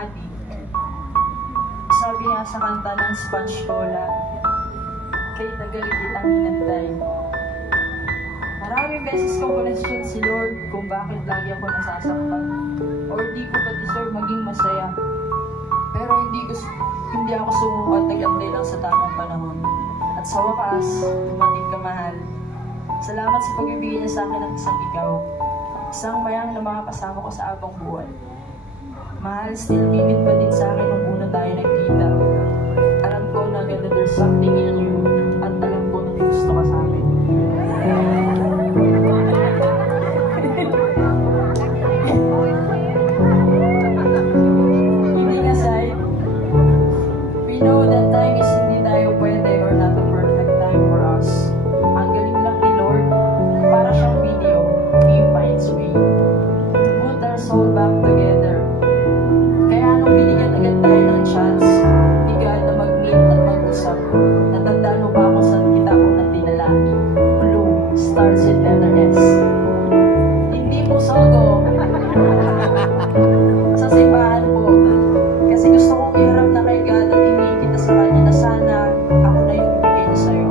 Daddy. Sabi nga sa kanta ng Sponge Cola, kay tagal kitang hinantay. Maraming beses kong question si Lord kung bakit lagi ako nasasaktan or di ko ba deserve maging masaya. Pero hindi ako sumuko at nag-antay lang sa tamang panahon. At sa wakas, dumating ka, mahal. Salamat sa pagbibigay niya sa akin ng isang ikaw. Isang mayang na makakasama ko sa abang buhay. Mahal, still vivid pa din sa akin nung una tayo nagkita. Alam ko na ganda there's something in you at alam ko na gusto ka sa akin. Kidding aside, we know that time is hindi tayo pwede or not a perfect time for us. Ang galing lang ni Lord, para siyang video, He finds way to put our soul back together. Kaya nung binigyan agad tayo ng chance, bigyan na mag-meet at mag-usap. Natandaan mo ba kung saan kita unang dinala? Blue, starts with letter S. Hindi po sogo. Sa simbahan po. Kasi gusto kong iharap na kay God at hingin kita sa Kanya na sana ako na yung bigay niya sa'yo.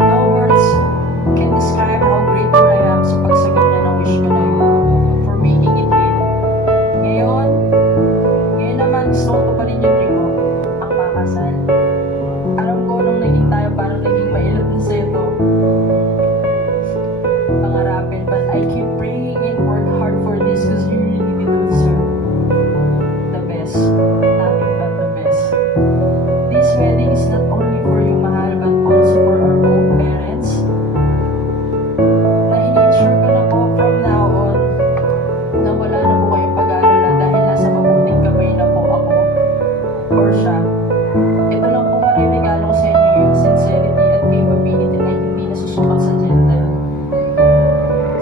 No words can describe how grateful I am sa pagsagot niya ng wish ko na yun for making it real. Ngayon naman gusto ko pa rin yung dream mo, ang makasal. Alam ko nung naging tayo, parang naging mailap na sa'yo to pangarapin, but I keep praying and work hard for this because you really do deserve the best, nothing but the best. This wedding is not only for you, mahal, but also for our both parents. Na-ensure ko na po from now on na wala na po kayong pag-aalala dahil nasa mabuting kamay na po ako or siya. Ito lang po maraming regalo ko sa inyo, yung sincerity at capability na hindi nasusukat sa gender.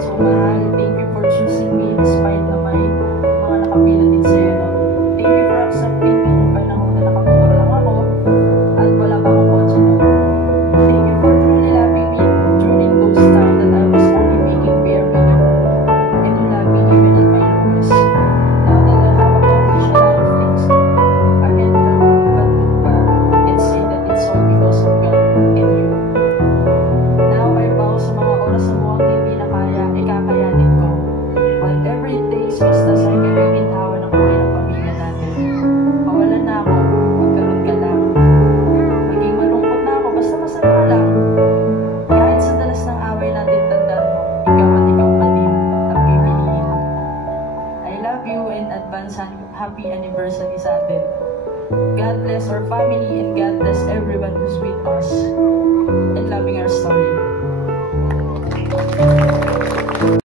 So mahal, thank you for choosing me despite na may mga nakapila din sa'yo nun. Thank you for accepting me nung panahon na nakamotor lang ako at wala pa akong kotse nun. Thank you for truly loving me during those times that I was only making bare minimum and you love me even at my lowest. Now that I have accomplished a lot of things, I can but look back and say that it's all because of God and you. Now I bow sa mga oras na mukhang hindi na kaya, ikakayanin ko. Whatever it takes, basta sa kaginhawa ng buhay ng pamilya natin. Mawalan na ako, magkaroon ka lang. Maging malungkot na ako, basta masama ka lang. Kahit sa dalas ng away natin, tandaan mo, ikaw at ikaw pa din ang pipiliin. I love you and advance happy anniversary sa atin. God bless our family and God bless everyone who's with us.